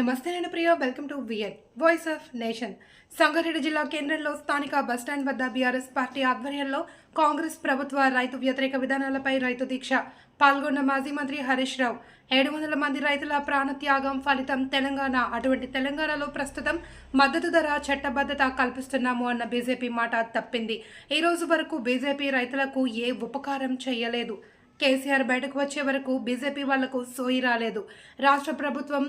నమస్తే నేను Priya welcome to VN voice of nation Sangareddy జిల్లా కేంద్రంలో స్థానిక బస్టాండ్ వద్ద బీఆర్ఎస్ పార్టీ ఆధ్వర్యంలో కాంగ్రెస్ ప్రభుత్వ రైతు వ్యతిరేక విధానాలపై రైతు దీక్ష పాల్గొన్న మాజీ మంత్రి హరీష్ రావు. ఏడు వందల మంది రైతుల ప్రాణత్యాగం ఫలితం తెలంగాణ అటువంటి తెలంగాణలో ప్రస్తుతం మద్దతు ధర చట్టబద్ధత కల్పిస్తున్నాము అన్న బీజేపీ మాట తప్పింది. ఈ రోజు వరకు బీజేపీ రైతులకు ఏ ఉపకారం చేయలేదు. కేసీఆర్ బయటకు వచ్చే వరకు బీజేపీ వాళ్ళకు సోయి రాలేదు. రాష్ట్ర ప్రభుత్వం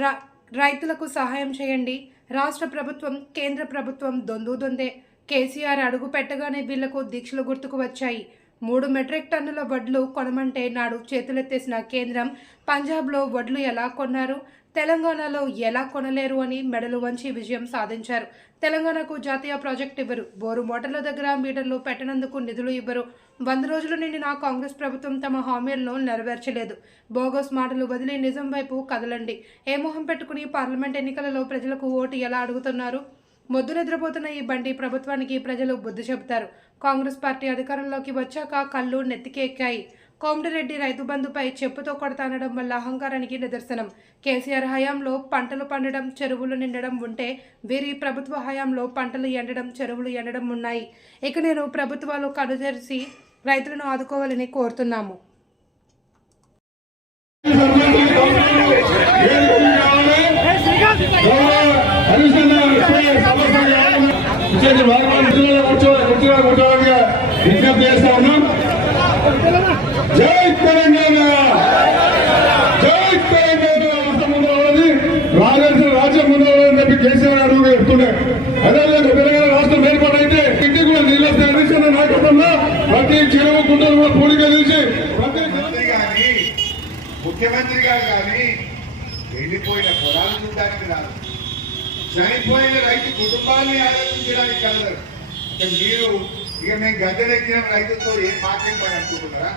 రా రైతులకు సహాయం చేయండి. రాష్ట్ర ప్రభుత్వం కేంద్ర ప్రభుత్వం దొందు దొందే. కేసీఆర్ అడుగు పెట్టగానే వీళ్ళకు దీక్షలు గుర్తుకు వచ్చాయి. మూడు మెట్రిక్ టన్నుల వడ్లు కొనమంటే నాడు చేతులెత్తేసిన కేంద్రం పంజాబ్లో వడ్లు ఎలా కొన్నారు? తెలంగాణలో ఎలా కొనలేరు అని మెడలు వంచి విజయం సాధించారు. తెలంగాణకు జాతీయ ప్రాజెక్ట్ ఇవ్వరు. బోరు మోటార్ల దగ్గర మీటర్లు పెట్టనందుకు నిధులు ఇవ్వరు. వంద రోజులు నిండిన కాంగ్రెస్ ప్రభుత్వం తమ హామీలను నెరవేర్చలేదు. బోగస్ మాటలు వదిలి నిజం వైపు కదలండి. ఏ మొహం పెట్టుకుని పార్లమెంట్ ఎన్నికలలో ప్రజలకు ఓటు ఎలా అడుగుతున్నారు? మొద్దు నిద్రపోతున్న ఈ బండి ప్రభుత్వానికి ప్రజలు బుద్ధి చెబుతారు. కాంగ్రెస్ పార్టీ అధికారంలోకి వచ్చాక కళ్ళు నెత్తికెక్కాయి. కోమటిరెడ్డి రైతు బంధుపై చెప్పుతో కొడతానడం వల్ల అహంకారానికి నిదర్శనం కేసీఆర్ హయాంలో పంటలు పండడం చెరువులు నిండడం ఉంటే వీరి ప్రభుత్వ హయాంలో పంటలు ఎండడం చెరువులు ఎండడం ఉన్నాయి ఇక నేను ప్రభుత్వాలు కనుజరిసి రైతులను ఆదుకోవాలని కోరుతున్నాము విజ్ఞప్తి చేస్తా ఉన్నాం జై తెలంగాణ! జై తెలంగాణ రాష్ట్రం ఉన్నది రాజేంద్ర రాజ్యం ముందు ఉన్నదని చెప్పి కేసీఆర్ గారు చెప్తుండే. అదేవిధంగా తెలంగాణ రాష్ట్రం ఏర్పాటైతే ఇంటికి కూడా నీళ్ళు వస్తాయి నాయకత్వంలో ప్రతి చెరువు గుంటలు కూడా పూడిక తీసి ప్రతి ముఖ్యమంత్రి గారు కానీ వెళ్ళిపోయిన పొలాలు చూడడానికి రాదు. చనిపోయిన రైతు కుటుంబాన్ని ఆలోచించడానికి కలరు మీరు మీరు ఇక మేము గద్దెనెక్కిన రైతులతో ఏం మాట్లాడమని అనుకుంటున్నారా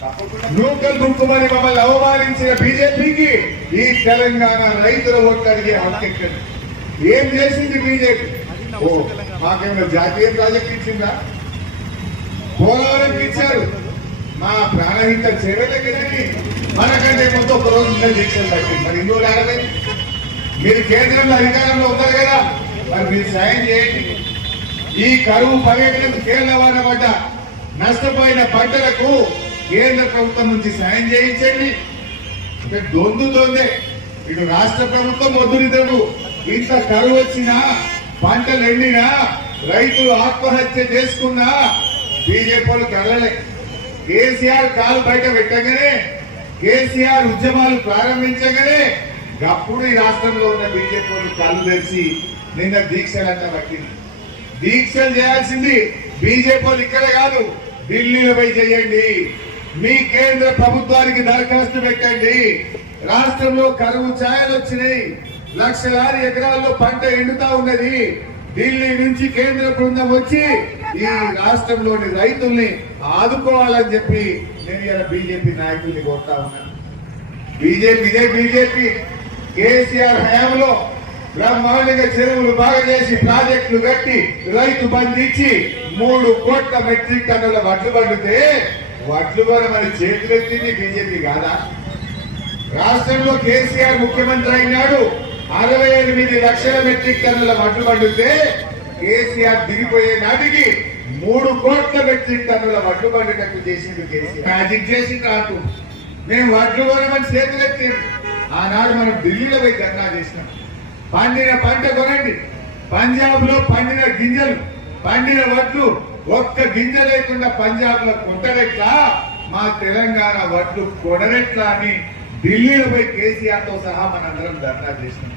తప్పకుండా నూకల్ ముక్కుమని మమ్మల్ని అవమానించిన బీజేపీకి ఈ తెలంగాణ రైతుల ఓట్లు అడిగే హక్కు ఎక్కడి ఏం చేసింది బీజేపీ ఓ మాకేమైనా జాతీయ ప్రాజెక్ట్ ఇచ్చిందా పోలవరం ఇచ్చారు మా ప్రాణహిత చెరువులకి మనకంటే ముందు ఒక రోజు ముందే దీక్షలు పట్టింది మరి ఇందులో ఆడలేదు మీరు కేంద్రంలో అధికారంలో ఉన్నారు కదా మరి మీరు సాయం చేయండి ఈ కరువు పర్యటనకు కేరళ పడ్డ నష్టపోయిన పంటలకు కేంద్ర ప్రభుత్వం నుంచి సాయం చేయించండి. దొందుతోందే ఇటు రాష్ట్ర ప్రభుత్వం వద్దునిద్దరు ఇంత కరువు వచ్చినా పంటలు ఎండినా రైతులు ఆత్మహత్య చేసుకున్నా బీజేపీ వాళ్ళు కదలలే. కేసీఆర్ కాలు బయట పెట్టగానే కేసీఆర్ ఉద్యమాలు ప్రారంభించగానే అప్పుడు ఈ రాష్ట్రంలో ఉన్న బీజేపీ వాళ్ళు కళ్ళు తెరిచి నిన్న దీక్షలంతా పట్టింది. దీక్షలు చేయాల్సింది బీజేపీ వాళ్ళు ఇక్కడ కాదు ఢిల్లీలో పోయి చేయండి. మీ కేంద్ర ప్రభుత్వానికి దరఖాస్తు పెట్టండి. రాష్ట్రంలో కరువు ఛాయలు వచ్చినాయి. లక్షలాది ఎకరాల్లో పంట ఎండుతా ఉన్నది. ఢిల్లీ నుంచి కేంద్ర బృందం వచ్చి ఈ రాష్ట్రంలోని రైతుల్ని ఆదుకోవాలని చెప్పి నేను ఇలా బీజేపీ నాయకుల్ని కోరుతా ఉన్నాను. బీజేపీ ఇదే బీజేపీ. కేసీఆర్ హయాంలో బ్రహ్మాండంగా చెరువులు బాగా చేసి ప్రాజెక్టులు కట్టి రైతు బంధు ఇచ్చి మూడు కోట్ల మెట్రిక్ టన్నుల వడ్లు పండితే వడ్లు కూడా మరి చేతులెత్తింది బీజేపీ కాదా? రాష్ట్రంలో కేసీఆర్ ముఖ్యమంత్రి అయినాడు అరవై ఎనిమిది లక్షల మెట్రిక్ టన్నుల వడ్లు పండితే కేసీఆర్ దిగిపోయే నాటికి మూడు కోట్ల మెట్రిక్ టన్నుల వడ్లు పండినట్టు చేసిండు కేసీఆర్. మ్యాజిక్ చేసి కాదు మేము వడ్లు కొనమని చేతులెత్తి ఆనాడు మనం ఢిల్లీలో పోయి ధర్నా చేసినాం. పండిన పంట కొనండి. పంజాబ్లో పండిన గింజలు పండిన వడ్లు ఒక్క గింజ లేకుండా పంజాబ్లో కొంటరెట్లా మా తెలంగాణ వడ్లు కొనరెట్లా అని ఢిల్లీలో పోయి కేసీఆర్తో సహా మనందరం ధర్నా చేసినాం.